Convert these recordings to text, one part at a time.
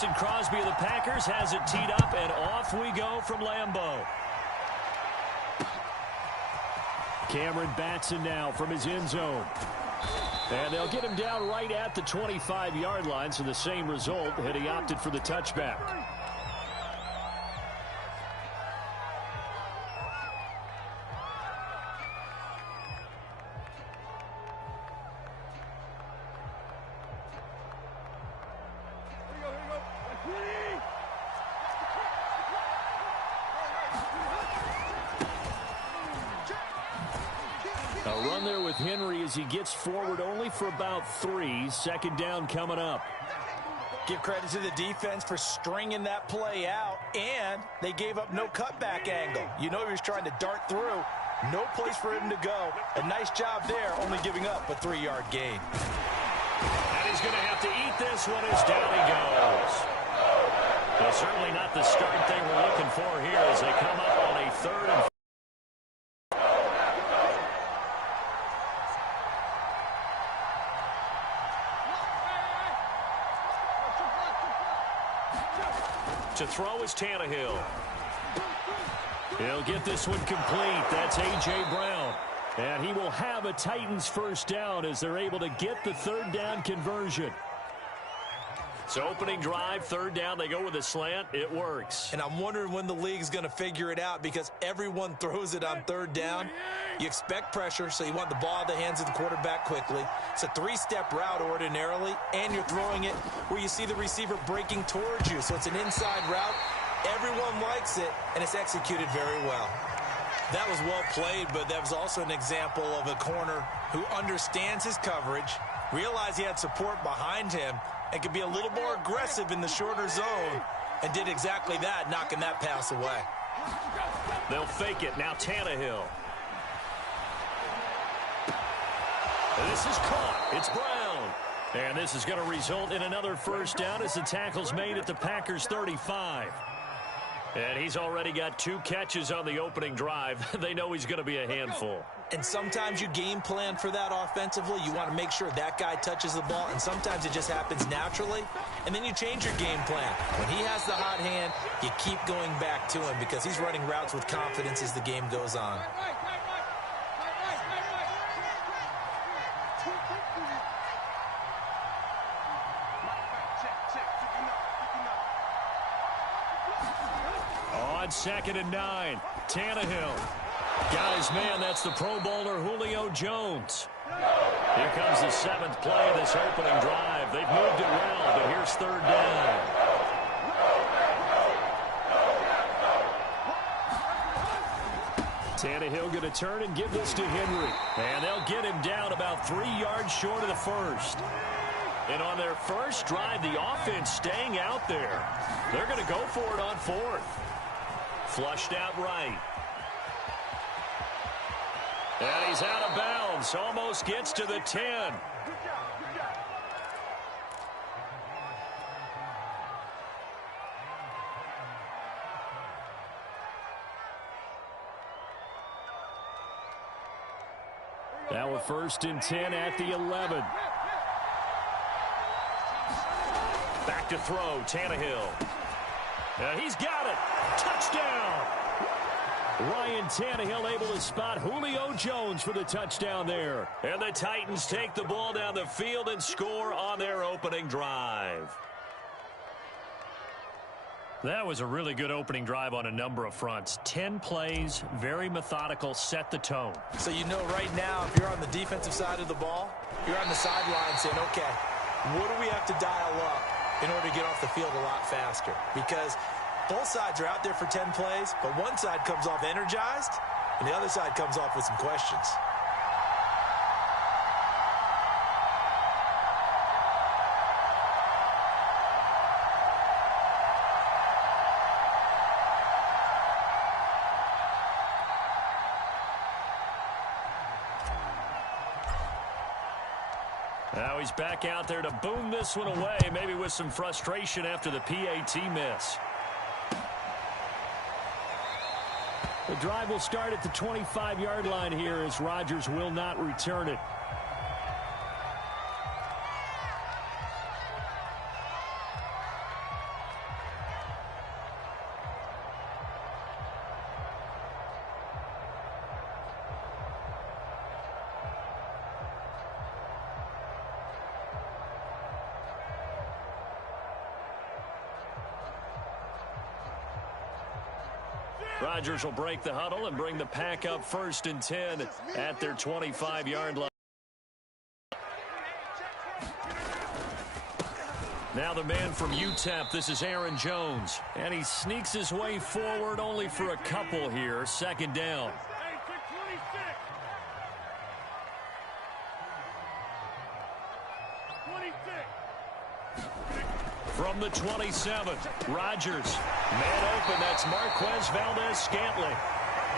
Mason Crosby of the Packers has it teed up, and off we go from Lambeau. Cameron Batson now from his end zone. And they'll get him down right at the 25-yard line, so the same result had he opted for the touchback. A run there with Henry as he gets forward only for about 3. Second down coming up. Give credit to the defense for stringing that play out, and they gave up no cutback angle. You know he was trying to dart through. No place for him to go. A nice job there, only giving up a 3-yard gain. And he's going to have to eat this one as down he goes. Well, certainly not the start they were looking for here as they come up on a 3rd and 4. To throw is Tannehill. He'll get this one complete. That's A.J. Brown. And he will have a Titans first down as they're able to get the 3rd down conversion. So opening drive, 3rd down, they go with a slant. It works. And I'm wondering when the league's going to figure it out because everyone throws it on 3rd down. You expect pressure, so you want the ball in the hands of the quarterback quickly. It's a 3-step route ordinarily, and you're throwing it where you see the receiver breaking towards you. So it's an inside route. Everyone likes it, and it's executed very well. That was well played, but that was also an example of a corner who understands his coverage, realized he had support behind him, and could be a little more aggressive in the shorter zone, and did exactly that, knocking that pass away. They'll fake it. Now Tannehill. This is caught. It's Brown. And this is going to result in another first down as the tackle's made at the Packers' 35. And he's already got 2 catches on the opening drive. They know he's going to be a handful. And sometimes you game plan for that offensively. You want to make sure that guy touches the ball, and sometimes it just happens naturally. And then you change your game plan. When he has the hot hand, you keep going back to him because he's running routes with confidence as the game goes on. On 2nd and 9, Tannehill. Got his man, that's the Pro Bowler Julio Jones. Here comes the 7th play of this opening drive. They've moved it well, but here's 3rd down. Tannehill going to turn and give this to Henry. And they'll get him down about 3 yards short of the first. And on their first drive, the offense staying out there. They're going to go for it on 4th. Flushed out right. And he's out of bounds. Almost gets to the 10. Now a 1st and 10 at the 11. Back to throw, Tannehill. He's got it. Touchdown. Ryan Tannehill able to spot Julio Jones for the touchdown there. And the Titans take the ball down the field and score on their opening drive. That was a really good opening drive on a number of fronts. 10 plays, very methodical, set the tone. So you know right now, if you're on the defensive side of the ball, you're on the sideline saying, okay, what do we have to dial up in order to get off the field a lot faster? Because both sides are out there for 10 plays, but one side comes off energized, and the other side comes off with some questions. Now he's back out there to boom this one away, maybe with some frustration after the PAT miss. The drive will start at the 25-yard line here as Rodgers will not return it. Rodgers will break the huddle and bring the pack up 1st and 10 at their 25-yard line. Now the man from UTEP, this is Aaron Jones. And he sneaks his way forward only for a couple here. 2nd down. From the 27, Rodgers. Man open, that's Marquez Valdez-Scantling.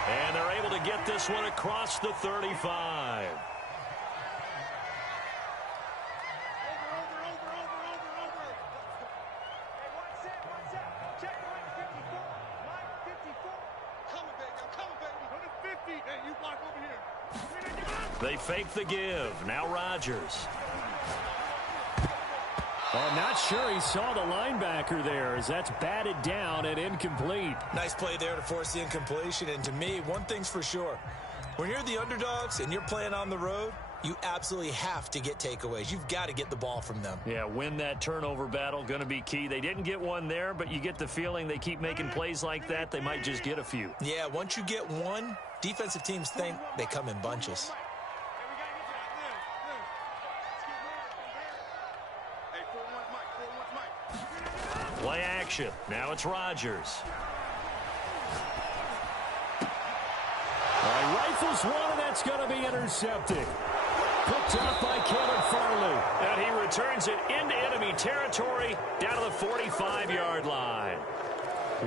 And they're able to get this one across the 35. They fake the give. Now Rodgers. I'm not sure he saw the linebacker there as that's batted down and incomplete. Nice play there to force the incompletion. And to me, one thing's for sure. When you're the underdogs and you're playing on the road, you absolutely have to get takeaways. You've got to get the ball from them. Yeah, win that turnover battle, going to be key. They didn't get one there, but you get the feeling they keep making plays like that. They might just get a few. Yeah, once you get one, defensive teams think they come in bunches. Play action. Now it's Rodgers. Rifles one, and that's going to be intercepted. Picked up by Kevin Farley. And he returns it into enemy territory down to the 45-yard line.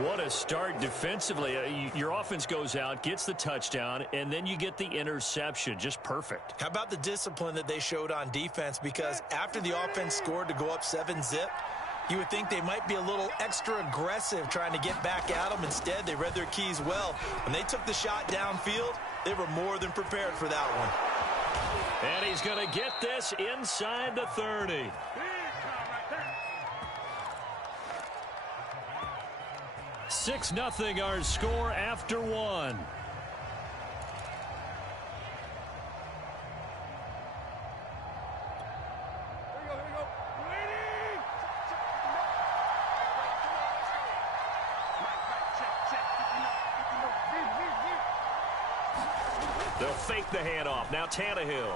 What a start defensively. Your offense goes out, gets the touchdown, and then you get the interception. Just perfect. How about the discipline that they showed on defense? Because after the offense scored to go up 7-zip, you would think they might be a little extra aggressive trying to get back at them. Instead, they read their keys well. When they took the shot downfield, they were more than prepared for that one. And he's going to get this inside the 30. 6-0 our score after one. They'll fake the handoff. Now Tannehill.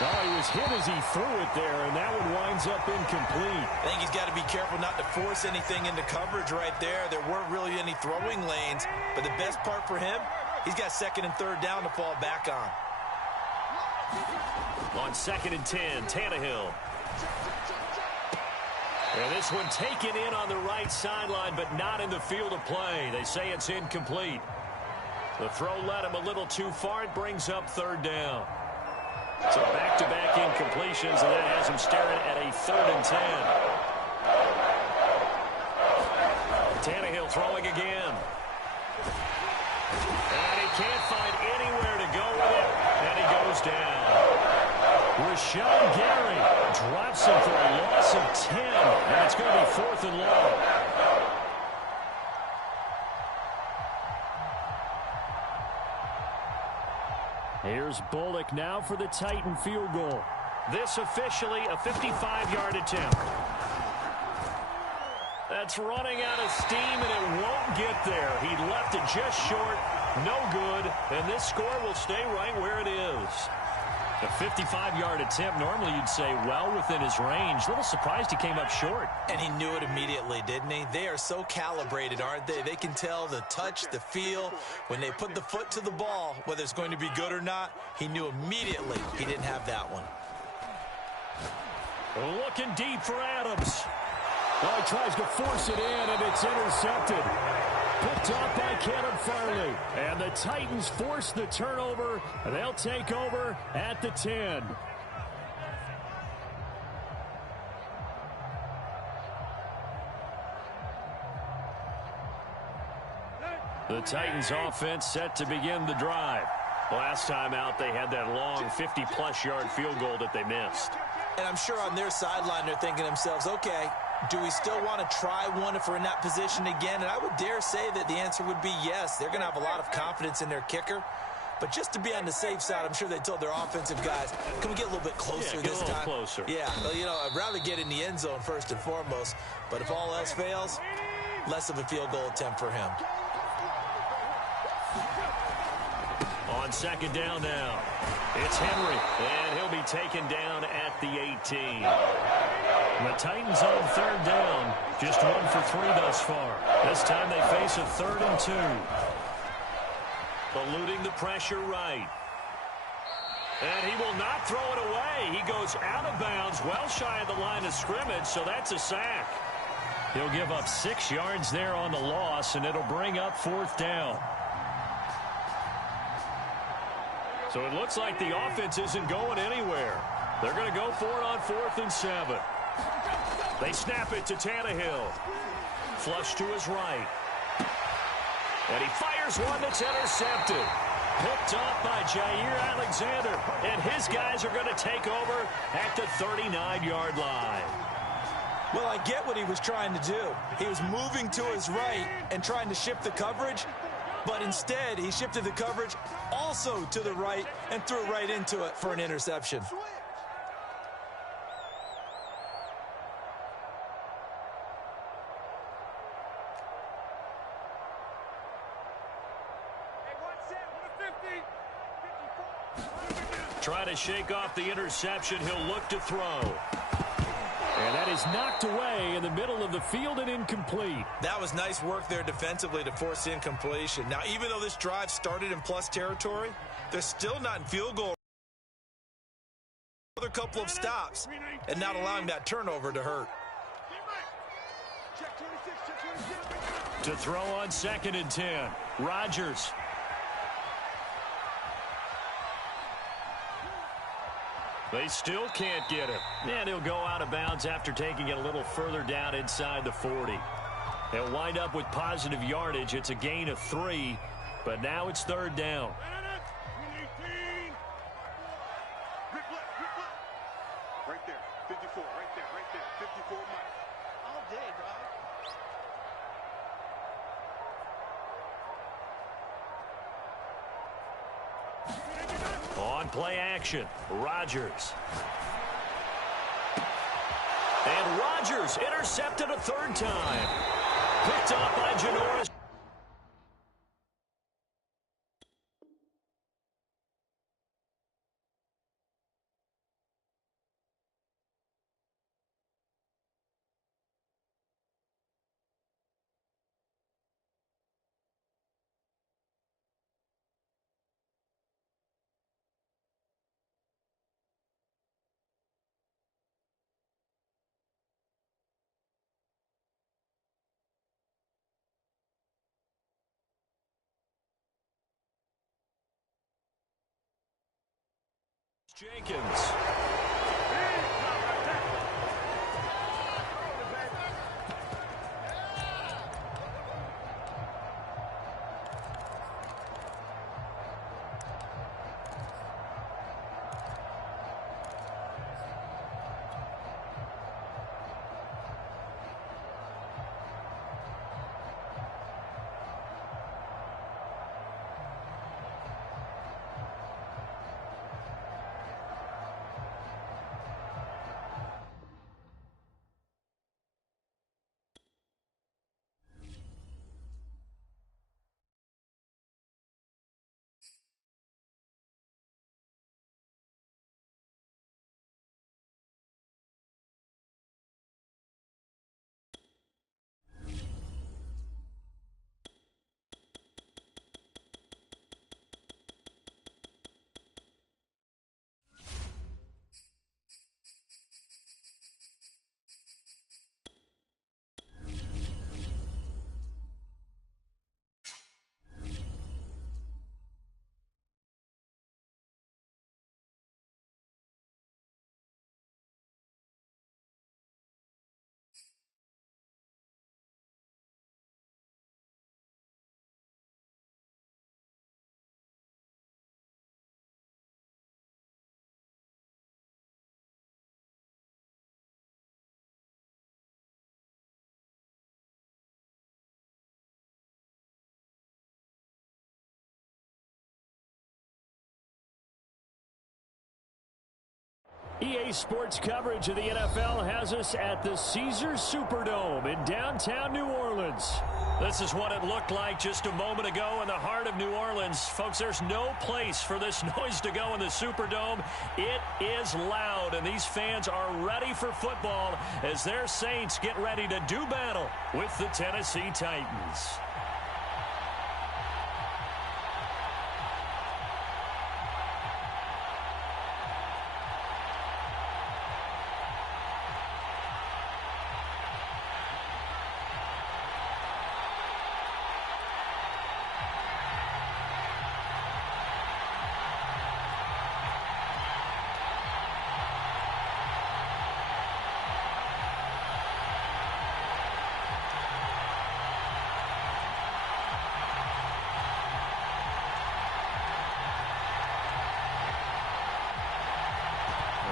Oh, he was hit as he threw it there, and that one winds up incomplete. I think he's got to be careful not to force anything into coverage right there. There weren't really any throwing lanes, but the best part for him, he's got 2nd and 3rd down to fall back on. On 2nd and 10, Tannehill. And this one taken in on the right sideline, but not in the field of play. They say it's incomplete. The throw led him a little too far. It brings up 3rd down. So back-to-back incompletions, and that has him staring at a 3rd and 10. Tannehill throwing again. And he can't find anywhere to go with it, and he goes down. Rashawn Gary drops him for a loss of 10, and it's going to be 4th and long. Here's Bullock now for the Titan field goal. This officially a 55-yard attempt. That's running out of steam, and it won't get there. He left it just short, no good, and this score will stay right where it is. A 55-yard attempt, normally you'd say well within his range. A little surprised he came up short. And he knew it immediately, didn't he? They are so calibrated, aren't they? They can tell the touch, the feel. When they put the foot to the ball, whether it's going to be good or not, he knew immediately he didn't have that one. Looking deep for Adams. Oh, he tries to force it in, and it's intercepted. Picked up by Kevin Farley. And the Titans force the turnover. And they'll take over at the 10. The Titans offense set to begin the drive. Last time out, they had that long 50-plus yard field goal that they missed. And I'm sure on their sideline, they're thinking to themselves, okay, do we still want to try one if we're in that position again? And I would dare say that the answer would be yes. They're going to have a lot of confidence in their kicker. But just to be on the safe side, I'm sure they told their offensive guys, can we get a little bit closer this time? Closer. Yeah, well, you know, I'd rather get in the end zone first and foremost. But if all else fails, less of a field goal attempt for him. On second down now, it's Henry, and he'll be taken down at the 18. The Titans on third down, just 1 for 3 thus far. This time they face a 3rd and 2. Eluding the pressure right. And he will not throw it away. He goes out of bounds, well shy of the line of scrimmage, so that's a sack. He'll give up 6 yards there on the loss, and it'll bring up 4th down. So it looks like the offense isn't going anywhere. They're going to go for it on 4th and 7. They snap it to Tannehill. Flush to his right. And he fires one that's intercepted. Picked off by Jair Alexander. And his guys are going to take over at the 39-yard line. Well, I get what he was trying to do. He was moving to his right and trying to shift the coverage. But instead, he shifted the coverage also to the right and threw right into it for an interception. Try to shake off the interception. He'll look to throw. And that is knocked away in the middle of the field and incomplete. That was nice work there defensively to force the incompletion. Now, even though this drive started in plus territory, they're still not in field goal. Another couple of stops and not allowing that turnover to hurt. To throw on 2nd and 10. Rodgers. They still can't get it. And he'll go out of bounds after taking it a little further down inside the 40. They'll wind up with positive yardage. It's a gain of 3, but now it's 3rd down. Right there, 54, right there, 54 miles. All day, dog. On play action, Rodgers. And Rodgers intercepted a 3rd time. Picked up by Janoris. Jenkins. EA Sports coverage of the NFL has us at the Caesars Superdome in downtown New Orleans. This is what it looked like just a moment ago in the heart of New Orleans. Folks, there's no place for this noise to go in the Superdome. It is loud, and these fans are ready for football as their Saints get ready to do battle with the Tennessee Titans.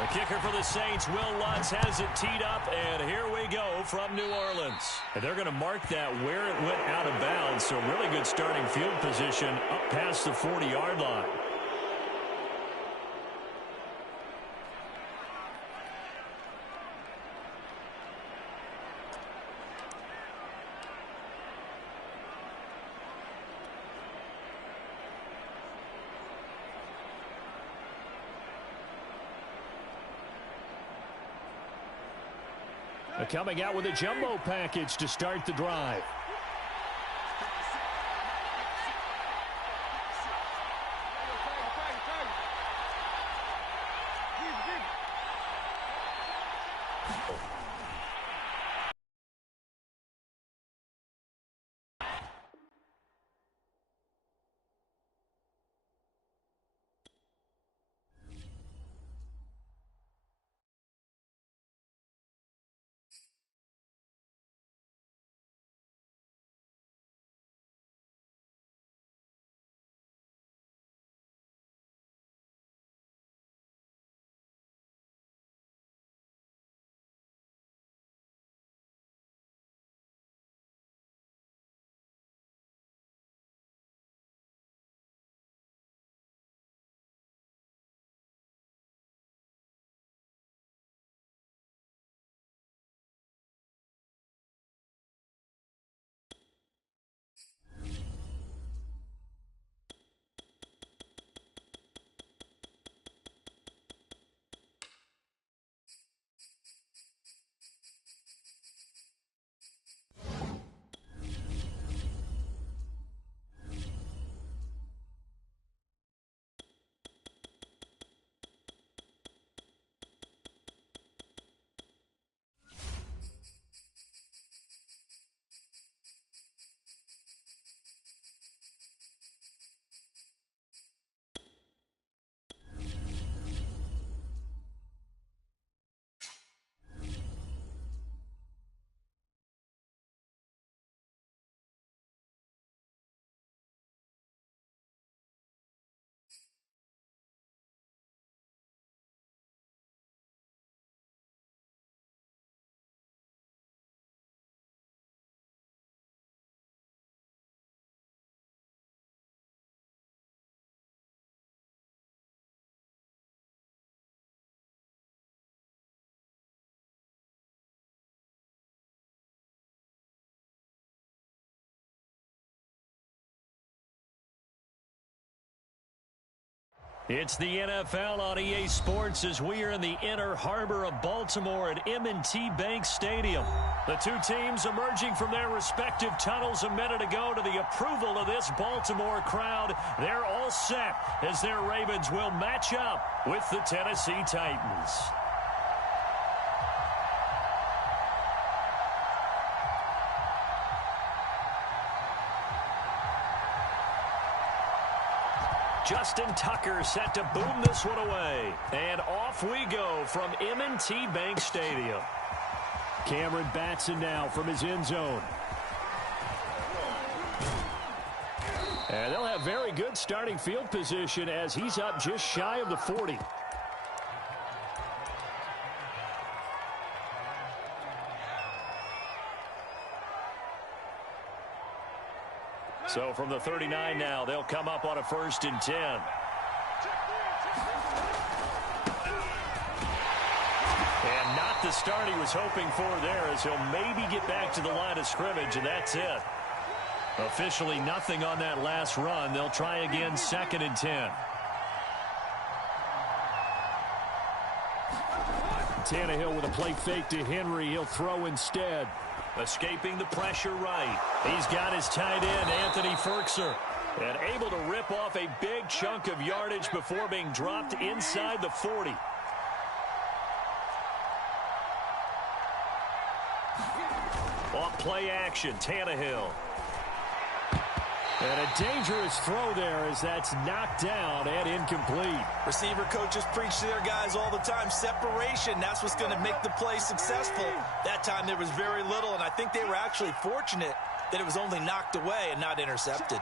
The kicker for the Saints, Will Lutz, has it teed up, and here we go from New Orleans. And they're going to mark that where it went out of bounds, so really good starting field position up past the 40-yard line. Coming out with a jumbo package to start the drive. It's the NFL on EA Sports as we are in the inner harbor of Baltimore at M&T Bank Stadium. The two teams emerging from their respective tunnels a minute ago to the approval of this Baltimore crowd. They're all set as their Ravens will match up with the Tennessee Titans. Justin Tucker set to boom this one away. And off we go from M&T Bank Stadium. Cameron Batson now from his end zone. And they'll have very good starting field position as he's up just shy of the 40. So from the 39 now, they'll come up on a 1st and 10. the start he was hoping for there, as he'll maybe get back to the line of scrimmage, and that's it. Officially nothing on that last run. They'll try again, 2nd and 10. Tannehill with a play fake to Henry. He'll throw instead. Escaping the pressure right. He's got his tight end, Anthony Ferkser. And able to rip off a big chunk of yardage before being dropped inside the 40. Off play action, Tannehill. And a dangerous throw there as that's knocked down and incomplete. Receiver coaches preach to their guys all the time. Separation, that's what's going to make the play successful. That time there was very little, and I think they were actually fortunate that it was only knocked away and not intercepted.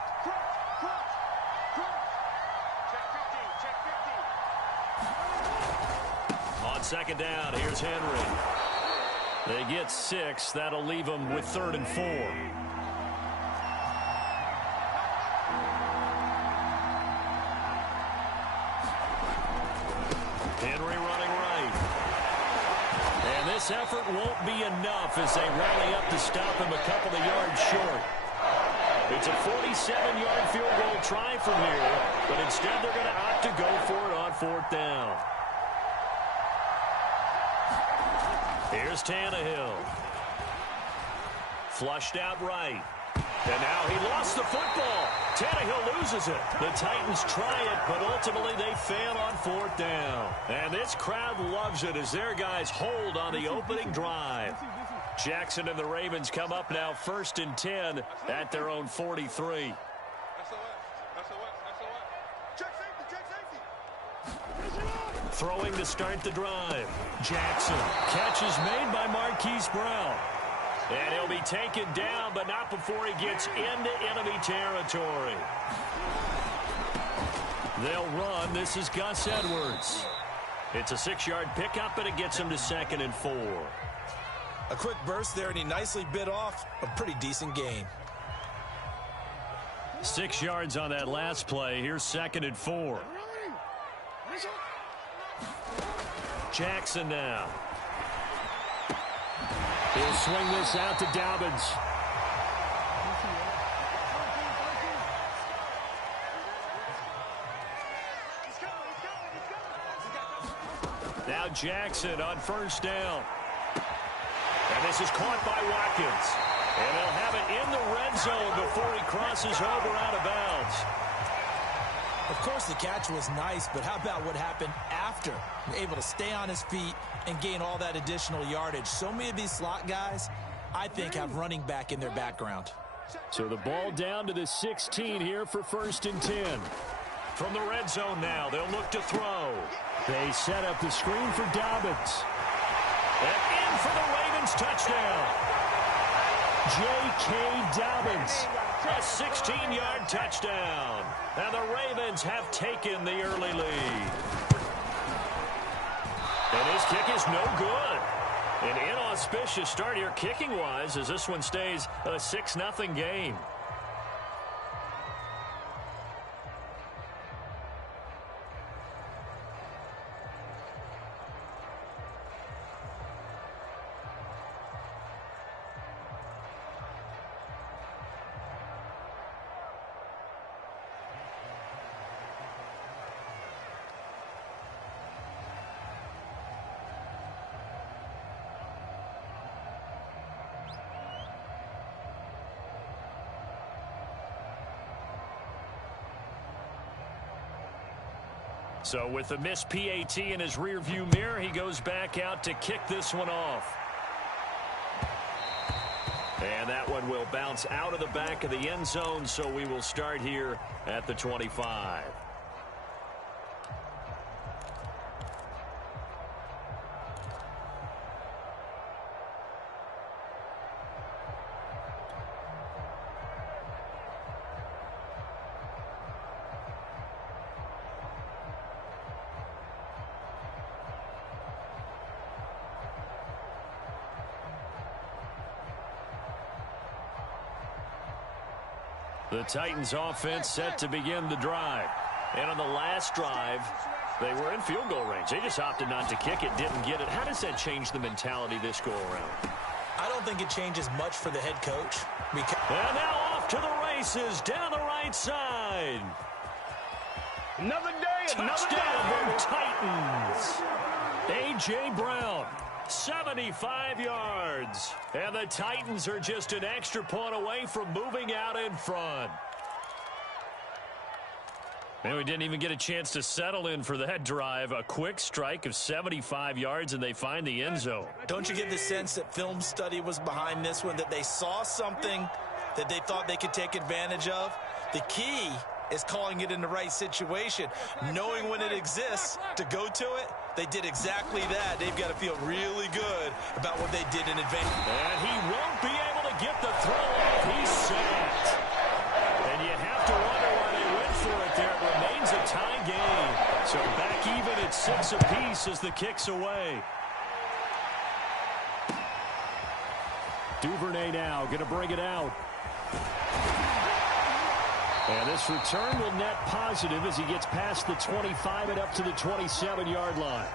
On 2nd down, here's Henry. They get 6. That'll leave them with 3rd and 4. Henry running right. And this effort won't be enough as they rally up to stop him a couple of yards short. It's a 47-yard field goal try from here, but instead they're going to opt to go for it on 4th down. Here's Tannehill. Flushed out right. And now he lost the football. Tannehill loses it. The Titans try it, but ultimately they fail on 4th down. And this crowd loves it as their guys hold on the opening drive. Jackson and the Ravens come up now 1st and 10 at their own 43. Throwing to start the drive. Jackson. Catch is made by Marquise Brown. And he'll be taken down, but not before he gets into enemy territory. They'll run. This is Gus Edwards. It's a 6-yard pickup, and it gets him to 2nd and 4. A quick burst there, and he nicely bit off a pretty decent gain. 6 yards on that last play. Here's 2nd and 4. Jackson now. He'll swing this out to Dobbins. Now Jackson on 1st down. And this is caught by Watkins. And they'll have it in the red zone before he crosses over out of bounds. Of course, the catch was nice, but how about what happened after? Able to stay on his feet and gain all that additional yardage. So many of these slot guys, I think, have running back in their background. So the ball down to the 16 here for 1st and 10. From the red zone now, they'll look to throw. They set up the screen for Dobbins. And in for the Ravens touchdown. J.K. Dobbins. A 16-yard touchdown. And the Ravens have taken the early lead. And his kick is no good. An inauspicious start here kicking-wise as this one stays a 6-0 game. So with the missed PAT in his rearview mirror, he goes back out to kick this one off. And that one will bounce out of the back of the end zone, so we will start here at the 25. The Titans offense set to begin the drive. And on the last drive, They were in field goal range. They just opted not to kick it, didn't get it. How does that change the mentality this go-around? I don't think it changes much for the head coach. And now off to the races down the right side. Another day, Touchdown, Titans. A.J. Brown, 75 yards. And the Titans are just an extra point away from moving out in front. And we didn't even get a chance to settle in for that drive. A quick strike of 75 yards, and they find the end zone. Don't you get the sense that film study was behind this one, that they saw something that they thought they could take advantage of? The key is calling it in the right situation, knowing when it exists to go to it. They did exactly that. They've got to feel really good about what they did in advance. And he won't be able to get the throw off. He's sacked. And you have to wonder why they went for it there. It remains a tie game. So back even at 6 apiece as the kick's away. Duvernay now going to bring it out. And this return will net positive as he gets past the 25 and up to the 27-yard line.